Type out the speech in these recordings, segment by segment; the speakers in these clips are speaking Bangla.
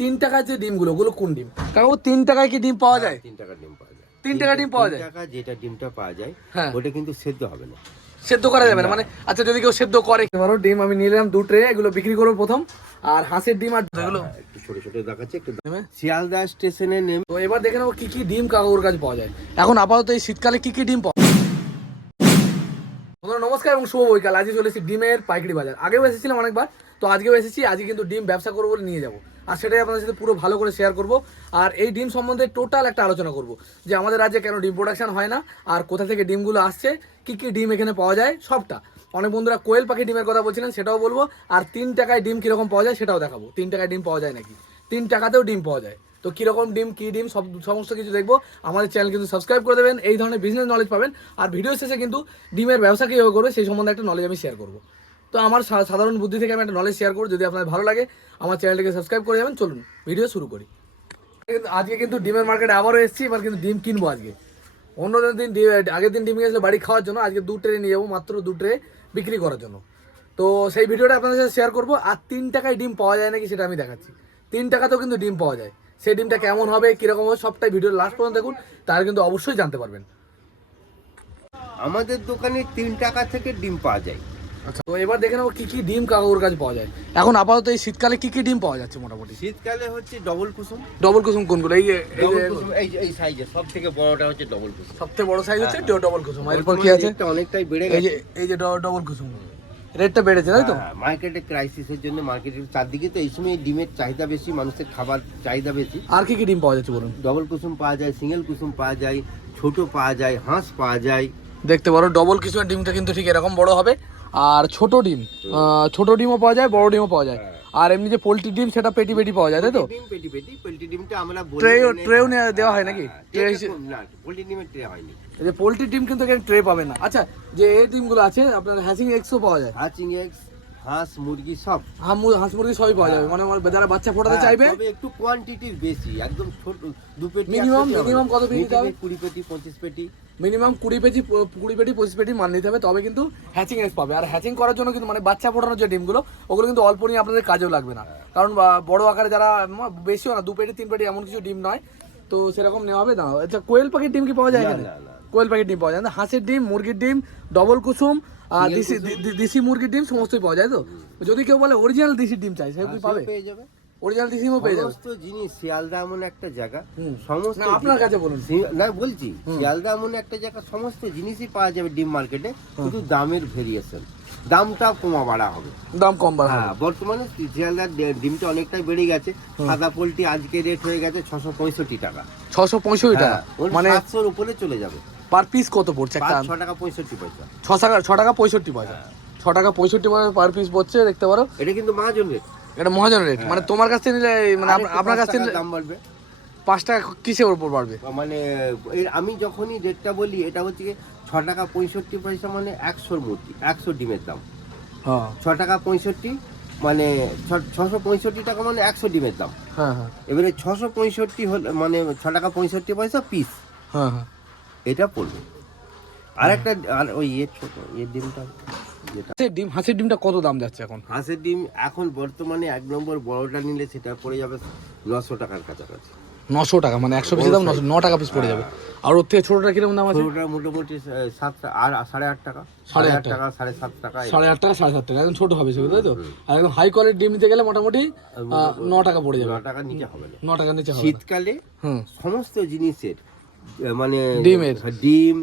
তিন টাকায় যে ডিমগুলো ওগুলো কোন ডিম? কাকু তিন টাকায় কি ডিম পাওয়া যায়? তিন টাকা ডিম পাওয়া যায়। তিন টাকা ডিম পাওয়া যায়? টাকা যেটা ডিমটা পাওয়া যায় হ্যাঁ। ওটা কিন্তু সেদ্ধ হবে না। সেদ্ধ করা যাবে না মানে আচ্ছা যদি কেউ সেদ্ধ করে ধরো ডিম আমি নিলাম দু ট্রে এগুলো বিক্রি করব প্রথম আর হাঁসের ডিম আর এগুলো? হ্যাঁ, একটু ছোট ছোট দেখাচ্ছে একটু? শিয়ালদা স্টেশনে নেমে। তো এবার দেখে নেব কি কি ডিম কাকুর কাছে পাওয়া যায়। এখন আপাতত এই শীতকালে কি কি ডিম পাওয়া নমস্কার এবং শুভ বৈকাল। আজকে চলে এসেছি ডিমের পাইকারি বাজার। আগেও এসেছিলাম অনেকবার তো আজকেও এসেছি, আজকে কিন্তু ডিম ব্যবসা করব বলে নিয়ে যাব। আর সেটাই আপনাদের সাথে পুরো ভালো করে শেয়ার করব। আর এই ডিম সম্বন্ধে টোটাল একটা আলোচনা করব, যে আমাদের রাজ্যে কেন ডিম প্রোডাকশন হয় না, আর কোথা থেকে ডিমগুলো আসছে, কি কি ডিম এখানে পাওয়া যায়, সবটা। অনেক বন্ধুরা কোয়েল পাখি ডিমের কথা বলছিলেন, সেটাও বলব। আর তিন টাকায় ডিম কীরকম পাওয়া যায়, সেটাও দেখাবো। তিন টাকায় ডিম পাওয়া যায় নাকি? তিন টাকাতেও ডিম পাওয়া যায়। তো কীরকম ডিম, কী ডিম, সব, সমস্ত কিছু দেখব। আমাদের চ্যানেল কিন্তু সাবস্ক্রাইব করে দেবেন, এই ধরনের বিজনেস নলেজ পাবেন। আর ভিডিও শেষে কিন্তু ডিমের ব্যবসা কীভাবে করবে, সেই সম্বন্ধে একটা নলেজ আমি শেয়ার করব। তো আমার সাধারণ বুদ্ধি থেকে আমি একটা নলেজ শেয়ার করব, যদি আপনার ভালো লাগে, আমার চ্যানেলটিকে সাবস্ক্রাইব করে যাবেন। চলুন ভিডিও শুরু করি। আজকে কিন্তু ডিমের মার্কেটে আবারও এসেছি, এবার কিন্তু ডিম কিনবো আজকে। অন্য দিন আগের দিন ডিম গেছিল বাড়ি খাওয়ার জন্য, আজকে দু ট্রে নিয়ে যাব, মাত্র দু ট্রে বিক্রি করার জন্য। তো সেই ভিডিওটা আপনাদের সাথে শেয়ার করব, আর তিন টাকায় ডিম পাওয়া যায় নাকি সেটা আমি দেখাচ্ছি। তিন টাকাতেও কিন্তু ডিম পাওয়া যায়। সেই ডিমটা কেমন হবে, কীরকম হবে, সবটাই ভিডিওর লাস্ট পর্যন্ত দেখুন তাহলে কিন্তু অবশ্যই জানতে পারবেন। আমাদের দোকানে তিন টাকা থেকে ডিম পাওয়া যায়। আচ্ছা তো এবার দেখে নেব কি কি ডিম কাকুর কাছে পাওয়া যায়। এখন আপাতত এই শীতকালে কি কি ডিম পাওয়া যাচ্ছে মোটামুটি? শীতকালে হচ্ছে ডবল কুসুম। ডবল কুসুম কোনগুলো? এই যে এই যে কুসুম এই এই সাইজের সব থেকে বড়টা হচ্ছে ডবল কুসুম। সবথেকে বড় সাইজ হচ্ছে ডবল কুসুম। আর এরপর কি আছে? রেটটা অনেকটাই বেড়ে এই গেছে। যে এই যে ডবল কুসুম। রেটটা বেড়েছে তাই তো? হ্যাঁ, মার্কেটে ক্রাইসিসের জন্য মার্কেটের চারদিকে তো এই সময় ডিমের চাহিদা বেশি মানুষের খাবার চাহিদা বেশি। আর কি কি ডিম পাওয়া যাচ্ছে বলুন? ডবল কুসুম পাওয়া যায় সিঙ্গেল কুসুম পাওয়া যায় ছোট পাওয়া যায় হাঁস পাওয়া যায়। দেখতে পারো ডবল কুসুমের ডিমটা কিন্তু ঠিক এরকম বড় হবে। আর ছোট ডিম ছোট। ডিমও পাওয়া যায় বড় ডিমও পাওয়া যায়। আর এমনি যে পোলট্রি ডিম সেটা পেটি পেটি পাওয়া যায় তাই তো? পেটি পেটি পোলট্রি ডিমটা আমরা ট্রেও ট্রেও দেওয়া হয় নাকি? হ্যাঁ, এটা না পোল্ট্রি ডিমের ট্রে হয়নি। যে পোলট্রি ডিম কিন্তু এখানে ট্রে পাবে না। আচ্ছা যে এই ডিমগুলো আছে আপনার হ্যাচিং এক্সও পাওয়া যায়। হ্যাচিং এগস হাঁস মুরগি সব। হাঁস মুরগি সবই পাওয়া যাবে। মানে আমার যারা বাচ্চা ফোটাতে হ্যাঁ, চাইবে? তবে একটু কোয়ান্টিটির বেশি। একদম ছোট দু পেটি minimum না। কত পেটি হবে? Minimum কুড়ি পেটি পঁচিশ পেটি। মিনিমাম কুড়ি পেজি কুড়ি পেটি পঁচিশ পেটি মাল নিতে হবে। তবে কিন্তু হ্যাচিং এক্স পাবে। আর হ্যাচিং করার জন্য কিন্তু মানে বাচ্চা ফোটানোর যে ডিমগুলো ওগুলো কিন্তু অল্প নিয়ে আপনাদের কাজেও লাগবে না। কারণ বা- বড় আকারে যারা বেশিও না দু পেটি তিন পেটি এমন কিছু ডিম নয়। তো সেরকম নেওয়া হবে না। আচ্ছা কোয়েল পাখির ডিম কি পাওয়া যায়। কোয়েল পাখির ডিম পাওয়া যায় না। হাঁসের ডিম মুরগির ডিম ডবল কুসুম আর দেশি দেশি মুরগির ডিম সমস্তই পাওয়া যায় তো? যদি কেউ বলে অরিজিনাল দেশির ডিম চাই সেটা পাবে? পেয়ে যাবে। অরিজিনাল পেয়ে যাবে। সমস্ত জিনিস শিয়ালদা এমন একটা জায়গা সমস্ত না আপনার কাছে বলুন। না বলছি শিয়ালদা এমন একটা জায়গা সমস্ত জিনিসই পাওয়া যাবে ডিম মার্কেটে কিন্তু দামের ভেরিয়েশন দামটা কমা বাড়া হবে। দাম কম বাড়া হ্যাঁ বর্তমানে শিয়ালদার ডিমটা অনেকটাই বেড়ে গেছে। সাদা পোলট্রি আজকে রেট হয়ে গেছে ছশো পঁয়ষট্টি টাকা। ছশো পঁয়ষট্টি টাকা? হ্যাঁ, মানে সাতশোর উপরে চলে যাবে। পার পিস কত পড়ছে? একটা ছ টাকা পঁয়ষট্টি পয়সা। ছ টাকা ছ টাকা পঁয়ষট্টি পয়সা। ছ টাকা পঁয়ষট্টি পয়সা পার পিস পড়ছে দেখতে পারো। এটা কিন্তু মহাজন রেট এটা মহাজন রেট মানে তোমার কাছ থেকে নিলে মানে আপ- আপনার কাছ থেকে দাম বাড়বে। পাঁচ টাকা কিসের উপর বাড়বে? মানে আমি যখনই রেটটা বলি এটা হচ্ছে ছ টাকা পঁয়ষট্টি পয়সা মানে একশোর মূর্তি একশো ডিমের দাম। হ্যাঁ। ছ টাকা পঁয়ষট্টি মানে ছশো পঁয়ষট্টি টাকা মানে একশো ডিমের দাম। হ্যাঁ হ্যাঁ। এবারে ছশো পঁয়ষট্টি হলে মানে ছ টাকা পঁয়ষট্টি পয়সা পিস হ্যাঁ হ্যাঁ। এটা পড়বে। আর একটা আর ওই ইয়ে ছোট ইয়ে ডিমটা যেটা হাঁসের ডিম হাঁসের ডিমটা কত দাম যাচ্ছে এখন? হাঁসের ডিম এখন বর্তমানে এক নম্বর বড়টা নিলে সেটা পড়ে যাবে নশো টাকার কাছাকাছি। নশো টাকা মানে একশো পিসের দাম নশো। ন টাকা পিস পড়ে যাবে। আর ওর থেকে ছোটোটা কীরকম দাম আছে? ছোটটা মোটামুটি সাত আর সাড়ে আট টাকা। সাড়ে আট টাকা। সাড়ে সাত টাকা সাড়ে আট টাকা সাড়ে সাত টাকা। একদম ছোটো হবে সেগুলো তাই তো? আর একদম হাই কোয়ালিটি ডিম নিতে গেলে মোটামুটি ন টাকা পড়ে যাবে। ন টাকার নিচে হবে না। ন টাকার নিচে শীতকালে হুম। সমস্ত জিনিসের মানে ডিমের। ডিম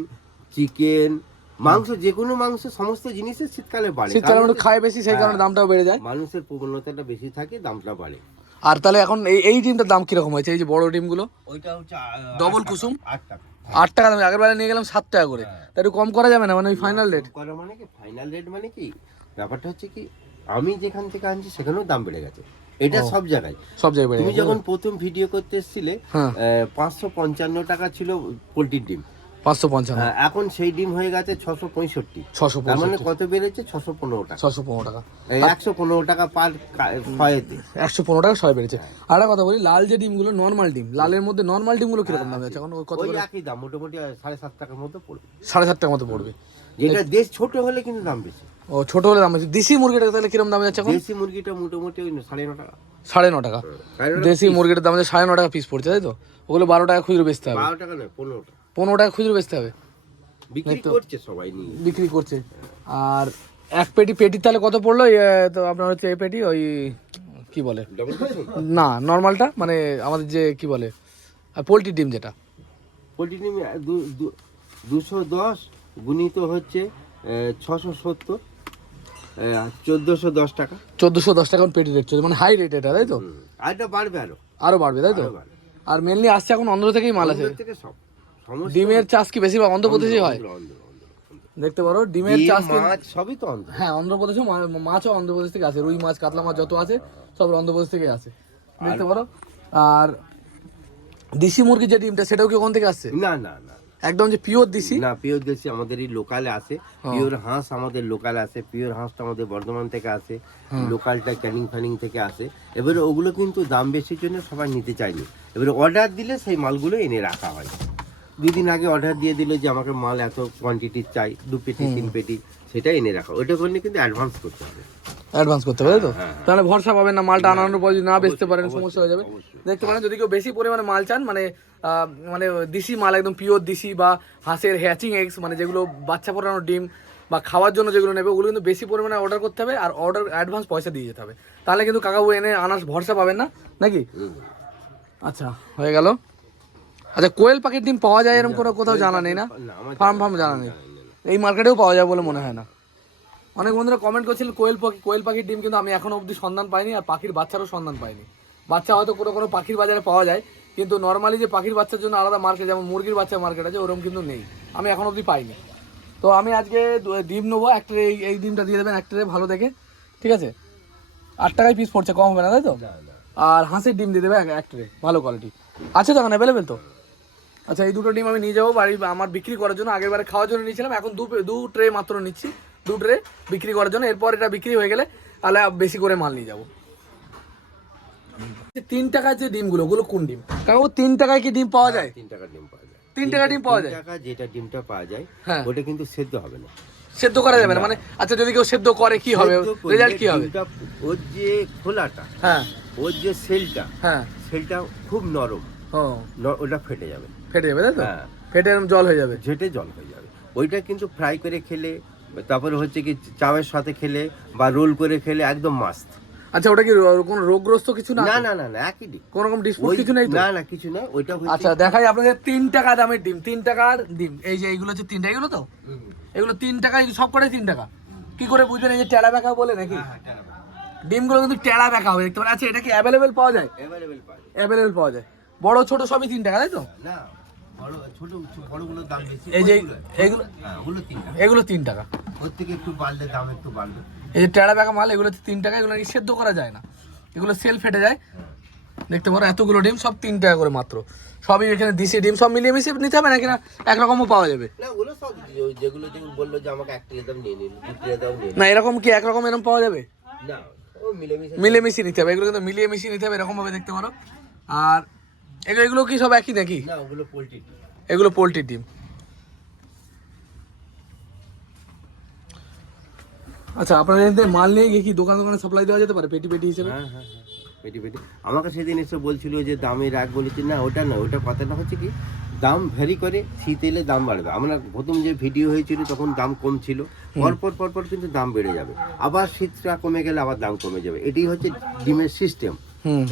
চিকেন মাংস যে কোনো মাংস সমস্ত জিনিসের শীতকালে বাড়ে। শীতকালে একটু খায় বেশি সেই কারণে দামটাও বেড়ে যায়। মানুষের প্রবণতাটা বেশি থাকে দামটা বাড়ে। আর তাহলে এখন এই এই ডিমটার দাম কীরকম হয়েছে? এই যে বড় ডিমগুলো? ওইটা হচ্ছে Double কুসুম? আট টাকা। আট টাকা দাম। আগের বেলা নিয়ে গেলাম সাত টাকা করে। তা একটু কম করা যাবে না? মানে ওই ফাইনাল রেট করা মানে কি? ফাইনাল রেট মানে কি? ব্যাপারটা হচ্ছে কি আমি যেখান থেকে আনছি সেখানেও দাম বেড়ে গেছে। এটা সব জায়গায়। সব জায়গায় তুমি যখন প্রথম ভিডিও করতে এসেছিলে হ্যাঁ। পাঁচশো পঞ্চান্ন টাকা ছিল পোলট্রির ডিম। পাঁচশো পঞ্চান্ন। হ্যাঁ, এখন সেই ডিম হয়ে গেছে ছশো পঁয়ষট্টি। ছশো তার মানে কত বেড়েছে? ছশো পনেরো টাকা। ছশো পনেরো টাকা। একশো পনেরো টাকা পার ছয়েতে। একশো পনেরো টাকা ছয় বেড়েছে। আর একটা কথা বলি লাল যে ডিমগুলো নর্মাল ডিম লালের মধ্যে নর্মাল ডিমগুলো কীরকম দাম যাচ্ছে এখন কত একই দাম মোটামুটি সাড়ে সাত টাকার মতো পড়বে। সাড়ে সাত টাকার মতো পড়বে। যেটা দেশ ছোট হলে কিন্তু দাম বেশি। ও ছোট হলে দাম দেশি মুরগিটা তাহলে কিরম দাম যাচ্ছে এখন? দেশি মুরগিটা মোটামুটি ওই সাড়ে ন টাকা। সাড়ে ন টাকা। দেশি মুরগিটার দাম সাড়ে ন টাকা পিস পড়ছে তাই তো? ওগুলো বারো টাকা খুচরো বেচতে হবে। বারো টাকা নয় পনেরো টাকা। পনেরো টাকা খুচরো বেচতে হবে। বিক্রি করছে সবাই নিয়ে। বিক্রি করছে। আর এক পেটি পেটি তাহলে কত পড়ল? তো আপনার হচ্ছে এই পেটি ওই কি বলে? না নর্মালটা মানে আমাদের যে কি বলে পোলট্রি ডিম যেটা। পোলট্রি ডিম দুশো দশ গুণিত হচ্ছে ছশো সত্তর। চোদ্দোশো দশ টাকা। চোদ্দোশো দশ টাকা পেটি রেট চলছে মানে হাই রেট এটা তাই তো। আর এটা বাড়বে আরও। আরও বাড়বে তাই তো? আর মেনলি আসছে এখন অন্ধ্র থেকেই মাল আছে। থেকে সব। ডিমের চাষ কি বেশিরভাগ অন্ধ্রপ্রদেশে হয়। দেখতে পারো ডিমের চাষ সবই তো হ্যাঁ অন্ধ্রপ্রদেশও মা- মাছও অন্ধ্রপ্রদেশ থেকে আসে রুই মাছ কাতলা মাছ যত আছে সব অন্ধ্রপ্রদেশ থেকে আসে। দেখতে পারো? আর দেশি মুরগির যে ডিমটা সেটাও কি ওখান থেকে আসছে? না না না। একদম যে পিওর দেশি না পিওর দেশি আমাদের এই লোকালে আসে হ্যাঁ। পিওর হাঁস আমাদের লোকাল আসে পিওর হাঁসটা আমাদের বর্ধমান থেকে আসে হ্যাঁ। লোকালটা ক্যানিং ফ্যানিং থেকে আসে এবারে ওগুলো কিন্তু দাম বেশির জন্য সবাই নিতে চায়নি। এবারে অর্ডার দিলে সেই মালগুলো এনে রাখা হয়। দুদিন আগে অর্ডার দিয়ে দিল যে আমাকে মাল এত কোয়ান্টিটির চাই দু পেটি তিন পেটি সেটা এনে রাখা ওইটা করলে কিন্তু অ্যাডভান্স করতে হবে। অ্যাডভান্স করতে হবে তো? হ্যাঁ। তাহলে ভরসা পাবেন না মালটা আনানোর পর যদি না বেচতে পারেন সমস্যা হয়ে যাবে। দেখতে পারেন যদি কেউ বেশি পরিমাণে মাল চান মানে মানে দেশি মাল একদম পিওর দেশি বা হাঁসের হ্যাচিং এগস মানে যেগুলো বাচ্চা ফোটানোর ডিম বা খাওয়ার জন্য যেগুলো নেবে ওগুলো কিন্তু বেশি পরিমাণে অর্ডার করতে হবে আর অর্ডার অ্যাডভান্স পয়সা দিয়ে যেতে হবে। তাহলে কিন্তু কাকাবু এনে আনার ভরসা পাবেন না নাকি? আচ্ছা হয়ে গেল। আচ্ছা কোয়েল পাখির ডিম পাওয়া যায় এরকম কোনো কোথাও জানা নেই না? না ফার্ম ফার্ম জানা নেই। এই মার্কেটেও পাওয়া যায় বলে মনে হয় না। অনেক বন্ধুরা কমেন্ট করছিলেন কোয়েল পাখি কোয়েল পাখির ডিম কিন্তু আমি এখনও অবধি সন্ধান পাইনি আর পাখির বাচ্চারও সন্ধান পাইনি। বাচ্চা হয়তো কোনো কোনো পাখির বাজারে পাওয়া যায় কিন্তু নর্মালি যে পাখির বাচ্চার জন্য আলাদা মার্কেট যেমন মুরগির বাচ্চা মার্কেট আছে ওরকম কিন্তু নেই। আমি এখন অবধি পাইনি। তো আমি আজকে ডিম নেব একটা এই এই ডিমটা দিয়ে দেবেন একটা ভালো দেখে ঠিক আছে? আট টাকায় পিস পড়ছে কম হবে না তাই তো? আর হাঁসের ডিম দিয়ে দেবে এক- ট্রে ভালো কোয়ালিটি আছে তো এখন অ্যাভেলেবেল তো? আচ্ছা এই দুটো ডিম আমি নিয়ে যাব বাড়ি আমার বিক্রি করার জন্য আগের বারে খাওয়ার জন্য নিয়েছিলাম এখন দু দু ট্রে মাত্র নিচ্ছি। দু ট্রে বিক্রি করার জন্য এরপর এটা বিক্রি হয়ে গেলে তাহলে বেশি করে মাল নিয়ে যাব। তিন টাকার যে ডিমগুলো ওগুলো কোন ডিম? কাকু তিন টাকায় কি ডিম পাওয়া যায়? তিন টাকার ডিম পাওয়া যায়। তিন টাকা ডিম পাওয়া যায়? টাকা যেটা ডিমটা পাওয়া যায় হ্যাঁ। ওটা কিন্তু সেদ্ধ হবে না। সেদ্ধ করা যাবে না? মানে আচ্ছা যদি কেউ সেদ্ধ করে কি হবে? রেজাল্ট কি হবে? ওর যে খোলাটা হ্যাঁ। ওর যে সেলটা হ্যাঁ। সেলটা খুব নরম। ওটা ফেটে যাবে। ফেটে যাবে তাই তো? হ্যাঁ। ফেটে জল হয়ে যাবে? ঝেটে জল হয়ে যাবে। ওইটা কিন্তু ফ্রাই করে খেলে তারপরে হচ্ছে কি চাওয়ের সাথে খেলে বা রোল করে খেলে একদম মাস্ত আচ্ছা ওটা কি কোনো রোগগ্রস্ত কিছু না? না না না না একই ডিম। কোনো রকম ডিসপুট কিছু নেই না না কিছু না ওইটা হচ্ছে আচ্ছা দেখাই আপনাদের তিন টাকা দামের ডিম তিন টাকার ডিম। এই যে এইগুলো হচ্ছে তিন টাকা এগুলো তো এগুলো তিন টাকা সব কটাই তিন টাকা? কি করে বুঝবেন এই যে টেলা বেঁকা বলে নাকি? হ্যাঁ, হ্যাঁ, ডিমগুলো কিন্তু টেলা বেঁকা হবে দেখতে পারেন আচ্ছা এটা কি অ্যাভেলেবেল পাওয়া যায়? Available পাওয়া যায়। অ্যাভেলেবেল পাওয়া যায়। বড় ছোট সবই তিন টাকা তাই তো? না বড় ছোট বড়গুলোর দাম বেশি। এই যে এগুলো হ্যাঁ এগুলো তিন টাকা। ওর থেকে একটু বাড়লে দাম একটু বাড়বে এই যে টেলা বেঁকা মাল এগুলো তিন টাকা এগুলো নাকি সেদ্ধ করা যায় না। এগুলো সেল ফেটে যায়। দেখতে পারো এতগুলো ডিম সব তিন টাকা করে মাত্র। সবই এখানে দিশি ডিম সব মিলিয়ে মিশিয়ে নিতে হবে নাকি না একরকমও পাওয়া যাবে? না ওগুলো সব যেগুলো যেগুলো বলল যে আমাকে এক টাকা দাম নিয়ে নিন দাম নিয়ে না এরকম কি একরকম এরকম পাওয়া যাবে? না মিলে মিশিয়ে নিতে হবে। এগুলো কিন্তু মিলিয়ে মিশিয়ে নিতে হবে এরকম ভাবে দেখতে পারো। আর এগুলো এগুলো কি সব একই নাকি? না ওগুলো পোলট্রি এগুলো পোলট্রির ডিম। আচ্ছা আপনাদের এখান থেকে মাল নিয়ে গিয়ে কি দোকান দোকানে সাপ্লাই দেওয়া যেতে পারে পেটি পেটি হিসেবে? হ্যাঁ হ্যাঁ হ্যাঁ পেটি পেটি। আমাকে সেদিন এসে বলছিল যে দামে এক বলেছি। না ওটা না ওটা কথাটা হচ্ছে কি দাম ভ্যারি করে শীত এলে দাম বাড়বে। আমরা প্রথম যে ভিডিও হয়েছিল তখন দাম কম ছিল পরপর পরপর কিন্তু দাম বেড়ে যাবে। আবার শীতটা কমে গেলে আবার দাম কমে যাবে। এটাই হচ্ছে ডিমের সিস্টেম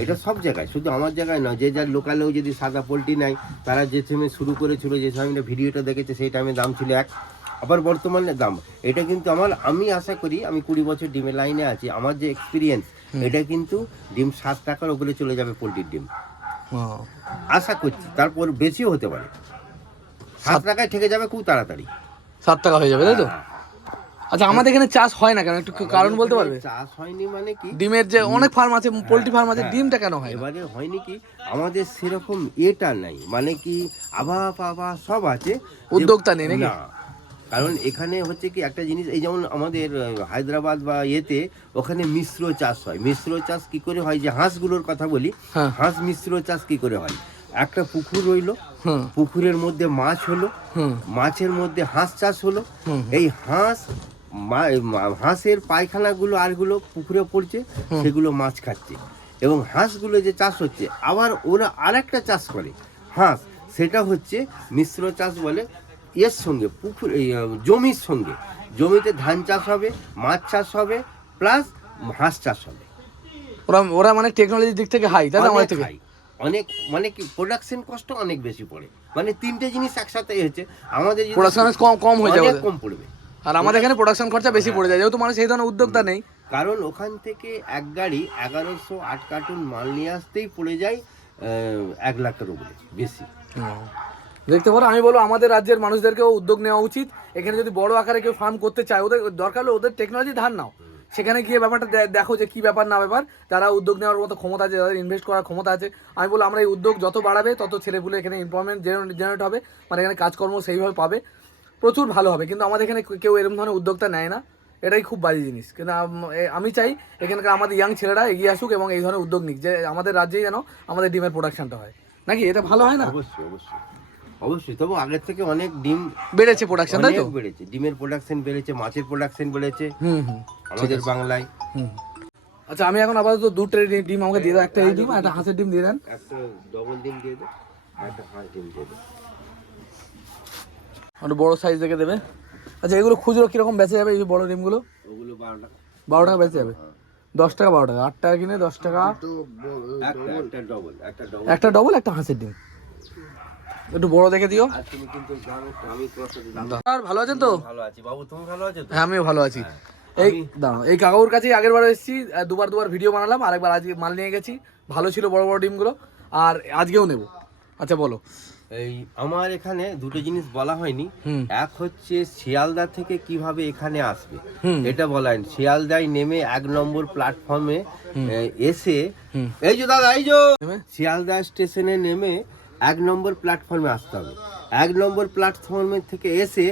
এটা সব জায়গায় শুধু আমার জায়গায় নয় যে যার লোকালেও যদি সাদা পোলট্রি নেয় তারা যে সময় শুরু করেছিল যে সময় ভিডিওটা দেখেছে সেই টাইমে দাম ছিল এক। আবার বর্তমানে দাম। এটা কিন্তু আমার আমি আশা করি আমি কুড়ি বছর ডিমের লাইনে আছি আমার যে এক্সপিরিয়েন্স এটা কিন্তু ডিম সাত টাকার ওপরে চলে যাবে পোলট্রির ডিম। আশা করছি তারপর বেশিও হতে পারে। সাত টাকায় ঠেকে যাবে খুব তাড়াতাড়ি। সাত টাকা হয়ে যাবে তাই তো? আচ্ছা আমাদের এখানে চাষ হয় না কেন? একটু কারণ বলতে পারবে? চাষ হয়নি মানে কি? ডিমের যে অনেক ফার্ম আছে পোলট্রি ফার্ম আছে ডিমটা কেন হয় এবারে হয়নি কি? আমাদের সেরকম এটা নাই। মানে কি আবহাওয়া পাওয়া সব আছে। উদ্যোক্তা নেই নাকি? কারণ এখানে হচ্ছে কি একটা জিনিস এই যেমন আমাদের হায়দ্রাবাদ বা ইয়েতে ওখানে মিশ্র চাষ হয়। মিশ্র চাষ কি করে হয়? যে হাঁসগুলোর কথা বলি হ্যাঁ। হাঁস মিশ্র চাষ কি করে হয়? একটা পুকুর রইল পুকুরের মধ্যে মাছ হলো মাছের মধ্যে হাঁস চাষ হলো। এই হাঁস হাঁসের পায়খানাগুলো আরগুলো পুকুরে পড়ছে সেগুলো মাছ খাচ্ছে। এবং হাঁসগুলো যে চাষ হচ্ছে আবার ওরা আরেকটা চাষ করে। হাঁস সেটা হচ্ছে মিশ্র চাষ বলে এর সঙ্গে পুকুর জমির সঙ্গে। জমিতে ধান চাষ হবে মাছ চাষ হবে প্লাস হাঁস চাষ হবে। ওরা ওরা মানে টেকনোলজির দিক থেকে হাই আমাদের থেকে? অনেক মানে কি প্রোডাকশন কষ্ট অনেক বেশি পড়ে। মানে তিনটে জিনিস একসাথে হচ্ছে। আমাদের প্রোডাকশন কম কম হয়ে যাবে কম পড়বে। আর আমাদের এখানে প্রোডাকশন খরচা বেশি পড়ে যায়। যেহেতু মানুষ সেই ধরনের উদ্যোক্তা নেই। কারণ ওখান থেকে এক গাড়ি এগারোশো আট কার্টুন মাল নিয়ে আসতেই পড়ে যায় এক লাখের উপরে বেশি। দেখতে পারো, আমি বলব আমাদের রাজ্যের মানুষদেরকেও উদ্যোগ নেওয়া উচিত। এখানে যদি বড় আকারে কেউ ফার্ম করতে চায়, ওদের দরকার হলে ওদের টেকনোলজি ধার নাও। সেখানে গিয়ে ব্যাপারটা দেখো যে কি ব্যাপার, না ব্যাপার। তারা উদ্যোগ নেওয়ার মতো ক্ষমতা আছে তাদের ইনভেস্ট করার ক্ষমতা আছে, আমি বলব আমরা এই উদ্যোগ যত বাড়াবে, তত ছেলেপুলে এখানে এমপ্লয়মেন্ট জেনারেট হবে। মানে এখানে কাজকর্ম সেইভাবে পাবে। প্রচুর ভালো হবে। কিন্তু আমাদের এখানে কেউ এরকম ধরনের উদ্যোগটা নেয় না। এটাই খুব বাজে জিনিস। কিন্তু আমি চাই এখানকার আমাদের ইয়াং ছেলেরা এগিয়ে আসুক এবং এই ধরনের উদ্যোগ নিক, যে আমাদের রাজ্যেই যেন আমাদের ডিমের প্রোডাকশনটা হয়। নাকি? এটা ভালো হয় না? অবশ্যই অবশ্যই। অবশ্যই তবে আগের থেকে অনেক ডিম বেড়েছে প্রোডাকশন তাই তো? বেড়েছে। ডিমের প্রোডাকশন বেড়েছে মাছের প্রোডাকশন বেড়েছে হুম হুম। আমাদের বাংলায়। আচ্ছা আমি এখন আপাতত দু ট্রে ডিম আমাকে দিয়ে দাও একটা এই ডিম আর একটা হাঁসের ডিম দিয়ে দেন। একটা ডবল ডিম দিয়ে দে একটা হাঁস ডিম দিয়ে দে। একটু বড় সাইজ দেখে দেবে। আচ্ছা এগুলো খুচরো কীরকম বেঁচে যাবে এই বড় ডিমগুলো? ওগুলো বারো টাকা। বারো টাকা বেঁচে যাবে? দশ টাকা বারো টাকা। আট টাকা কিনে দশ টাকা। ডবল একটা ডবল একটা হাঁসের ডিম। একটু বড় দেখে দিও। আর ভালো আছেন তো? ভালো আছি। বাবু তুমি ভালো আছো হ্যাঁ আমিও ভালো আছি। এই দাঁড়াও এই কাকাউর কাছেই আগের বার এসেছি দুবার দুবার ভিডিও বানালাম আরেকবার আজকে মাল নিয়ে গেছি। ভালো ছিল বড় বড় ডিমগুলো আর আজকেও নেব। আচ্ছা বলো। এই আমার এখানে দুটো জিনিস বলা হয়নি। এক হচ্ছে শিয়ালদা থেকে কীভাবে এখানে আসবে। এটা বলা হয়নি। শিয়ালদায় নেমে এক নম্বর প্ল্যাটফর্মে এসে। এই যে দাদা এই যে শিয়ালদা স্টেশনে নেমে এক নম্বর প্ল্যাটফর্মে আসতে হবে। এক নম্বর প্ল্যাটফর্মে থেকে এসে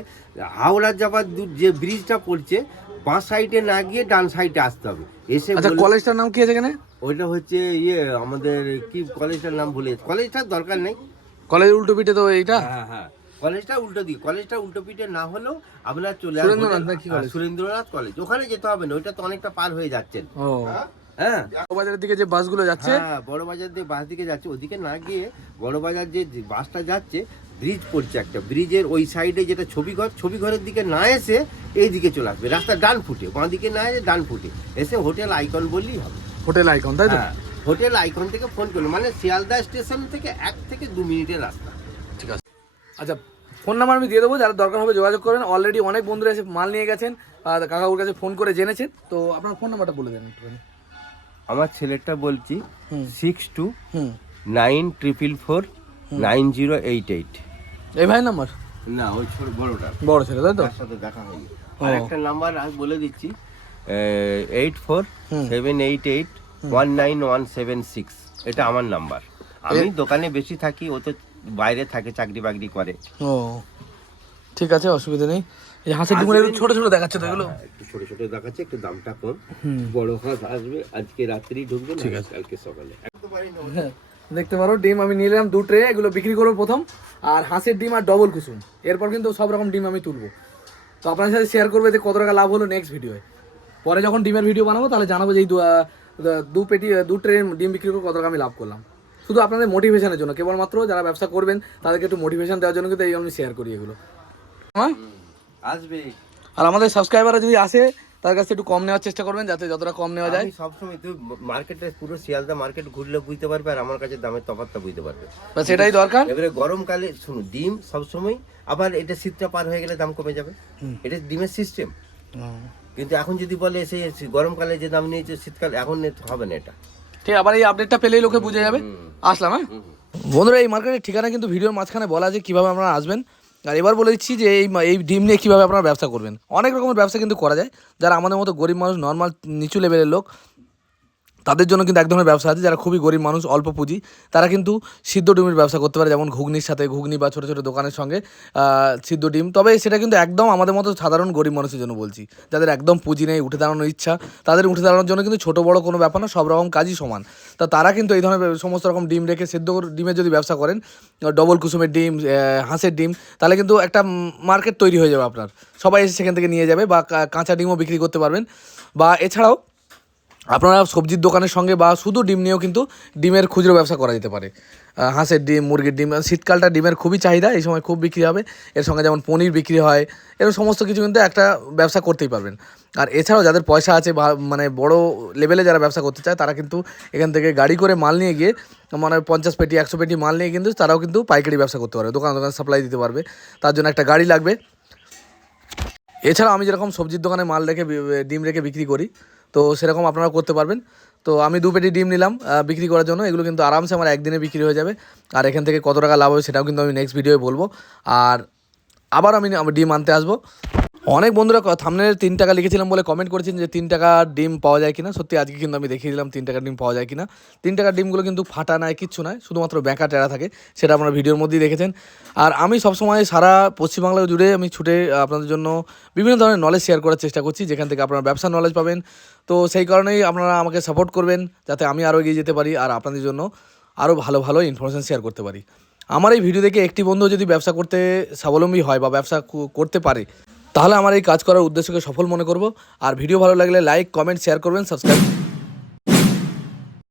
হাওড়া যাবার দূর যে ব্রিজটা পড়ছে বাঁ সাইডে না গিয়ে ডান সাইডে আসতে হবে। এসে আচ্ছা কলেজটার নাম কি আছে এখানে? ওইটা হচ্ছে ইয়ে আমাদের কি কলেজটার নাম ভুলে। কলেজটার দরকার নেই। কলেজ উল্টো পিঠে তো এইটা? হ্যাঁ হ্যাঁ কলেজটা উল্টো দিকে। কলেজটা উল্টো পিঠে না হলেও আপনার চলে আসবেন- হ্যাঁ, সুরেন্দ্রনাথ কলেজ ওখানে যেতে হবে না ওইটা তো অনেকটা পার হয়ে যাচ্ছেন হ্যাঁ? বাজারের দিকে যে বাসগুলো যাচ্ছে? হ্যাঁ বড় বাজার দিয়ে বাস দিকে যাচ্ছে। ওদিকে না গিয়ে বড় বাজার যে যে বাসটা যাচ্ছে ব্রিজ পড়ছে একটা। ব্রিজের ওই সাইডে যেটা ছবি ঘর ছবি ঘরের দিকে না এসে এই দিকে চলে আসবে। রাস্তা ডান ফুটে বাঁ দিকে না এসে ডান ফুটে। এসে হোটেল আইকন বললেই হবে। হোটেল আইকন তাই তো? হ্যাঁ হোটেল আইকন থেকে ফোন করল। মানে শিয়ালদা স্টেশন থেকে এক থেকে দু মিনিটের রাস্তা। ঠিক আছে। আচ্ছা ফোন নাম্বার আমি দিয়ে দেবো। যারা দরকার হবে যোগাযোগ করবেন। অলরেডি অনেক বন্ধুরা এসে মাল নিয়ে গেছেন। আর কাকাকুর কাছে ফোন করে জেনেছেন। তো আপনার ফোন নাম্বারটা বলে দেন একটুখানি। আমার ছেলেটা বলছি six two nine triple four nine zero eight eight এই ভাই নাম্বার? না ওই ছোট বড়টা বড় ছেলে তাই তো? সাথে দেখা হয়নি। আর একটা নাম্বার আমি বলে দিচ্ছি eight four seven eight eight one nine one seven six এটা আমার নাম্বার। আমি দোকানে বেশি থাকি ও তো বাইরে থাকে চাকরি বাকরি করে। ও। ঠিক আছে অসুবিধা নেই। এই হাঁসের ডিমগুলো একটু ছোট ছোট দেখাচ্ছে তো এগুলো? হ্যাঁ, একটু ছোট ছোট দেখাচ্ছে একটু দামটা কম। হুম। বড় হাঁস আসবে আজকে রাত্রি ঢুকবে ঠিক আছে। কালকে সকালে। হ্যাঁ, দেখতে পারো ডিম আমি নিলাম দু ট্রে এগুলো বিক্রি করব প্রথম। আর হাঁসের ডিম আর ডবল কুসুম। এরপর কিন্তু সব রকম ডিম আমি তুলবো। তো আপনার সাথে শেয়ার করব যে কত টাকা লাভ হলো নেক্সট ভিডিওয়ে পরে যখন ডিমের ভিডিও বানাবো তাহলে জানাব যে এই দু- দু পেটি দু ট্রে ডিম বিক্রি করে কত টাকা আমি লাভ করলাম। শুধু আপনাদের মোটিভেশনের জন্য কেবলমাত্র যারা ব্যবসা করবেন তাদেরকে একটু মোটিভেশন দেওয়ার জন্য কিন্তু এই আমি শেয়ার করি এগুলো। হ্যাঁ আসবে। আর আমাদের সাবস্ক্রাইবাররা যদি আসে তার কাছে একটু কম নেওয়ার চেষ্টা করবেন যাতে যতটা কম নেওয়া যায়। সবসময় তুই মার্কেটে পুরো শিয়ালদা মার্কেট ঘুরলে বুঝতে পারবে আর আমার কাছে দামের তফাৎটা বুঝতে পারবে। বা সেটাই দরকার। এবারে গরমকালে শুনুন ডিম সবসময় আবার এটা শীতটা পার হয়ে গেলে দাম কমে যাবে। এটা ডিমের সিস্টেম কিন্তু এখন যদি বলে সেই গরমকালে যে দাম নিয়েছে শীতকালে এখন হবে না এটা। ঠিক আবার এই আপডেটটা পেলেই লোকে বুঝে যাবে। আসলাম হ্যাঁ? বন্ধুরা এই মার্কেটের ঠিকানা কিন্তু ভিডিওর মাঝখানে বলা আছে কীভাবে আপনারা আসবেন। আর এবার বলে দিচ্ছি যে এই এই ডিম নিয়ে কীভাবে আপনারা ব্যবসা করবেন? অনেক রকমের ব্যবসা কিন্তু করা যায়। যারা আমাদের মতো গরিব মানুষ নর্মাল নিচু লেভেলের লোক তাদের জন্য কিন্তু এক ধরনের ব্যবসা আছে, যারা খুবই গরিব মানুষ, অল্প পুঁজি। তারা কিন্তু সিদ্ধ ডিমের ব্যবসা করতে পারে, যেমন ঘুগনির সাথে ঘুগনি বা ছোটো ছোটো দোকানের সঙ্গে সিদ্ধ ডিম। তবে সেটা কিন্তু একদম আমাদের মতো সাধারণ গরিব মানুষের জন্য বলছি, যাদের একদম পুঁজি নেই, উঠে দাঁড়ানোর ইচ্ছা। তাদের উঠে দাঁড়ানোর জন্য কিন্তু ছোটো বড় কোনো ব্যাপার না, সব রকম কাজই সমান। তা তারা কিন্তু এই ধরনের সমস্ত রকম ডিম রেখে সেদ্ধ ডিমের যদি ব্যবসা করেন ডবল কুসুমের ডিম হাঁসের ডিম, তাহলে কিন্তু একটা মার্কেট তৈরি হয়ে যাবে আপনার। সবাই এসে সেখান থেকে নিয়ে যাবে বা কাঁচা ডিমও বিক্রি করতে পারবেন। বা এছাড়াও আপনারা সবজির দোকানের সঙ্গে বা শুধু ডিম নিয়েও কিন্তু ডিমের খুচরো ব্যবসা করা যেতে পারে। হাঁসের ডিম, মুরগির ডিম শীতকালটা ডিমের খুবই চাহিদা, এই সময় খুব বিক্রি হবে। এর সঙ্গে যেমন পনির বিক্রি হয় এরকম সমস্ত কিছু কিন্তু একটা ব্যবসা করতেই পারবেন। আর এছাড়াও যাদের পয়সা আছে বা মানে বড় লেভেলে যারা ব্যবসা করতে চায়, তারা কিন্তু এখান থেকে গাড়ি করে মাল নিয়ে গিয়ে মানে পঞ্চাশ পেটি, একশো পেটি মাল নিয়ে কিন্তু তারাও কিন্তু পাইকারি ব্যবসা করতে পারবে, দোকান দোকান সাপ্লাই দিতে পারবে। তার জন্য একটা গাড়ি লাগবে। এছাড়াও আমি যেরকম সবজির দোকানে মাল রেখে ডিম রেখে বিক্রি করি তো সেরকম আপনারা করতে পারবেন। তো আমি দু পেটি ডিম নিলাম বিক্রি করার জন্য। এগুলো কিন্তু আরামসে আমার একদিনে বিক্রি হয়ে যাবে। আর এখান থেকে কত টাকা লাভ হবে সেটাও কিন্তু আমি নেক্সট ভিডিওয়ে বলব। আর আবার আমি আমি ডিম আনতে আসব। অনেক বন্ধুরা থামনের তিন টাকা লিখেছিলাম বলে কমেন্ট করেছেন যে তিন টাকা ডিম পাওয়া যায় কিনা? সত্যি আজকে কিন্তু আমি দেখিয়ে দিলাম তিন টাকার ডিম পাওয়া যায় কিনা। তিন টাকার ডিমগুলো কিন্তু ফাটা নয় কিচ্ছু নয় শুধুমাত্র ব্যাঁকা টেরা থাকে, সেটা আপনারা ভিডিওর মধ্যেই দেখেছেন। আর আমি সবসময় সারা পশ্চিমবাংলা জুড়ে আমি ছুটে আপনাদের জন্য বিভিন্ন ধরনের নলেজ শেয়ার করার চেষ্টা করছি, যেখান থেকে আপনারা ব্যবসার নলেজ পাবেন। তো সেই কারণেই আপনারা আমাকে সাপোর্ট করবেন, যাতে আমি আরও এগিয়ে যেতে পারি আর আপনাদের জন্য আরও ভালো ভালো ইনফরমেশান শেয়ার করতে পারি। আমার এই ভিডিও দেখে একটি বন্ধু যদি ব্যবসা করতে স্বাবলম্বী হয় বা ব্যবসা করতে পারে তাহলে আমার এই কাজ করার উদ্দেশ্যকে সফল মনে করব। আর ভিডিও ভালো লাগলে লাইক কমেন্ট শেয়ার করবেন সাবস্ক্রাইব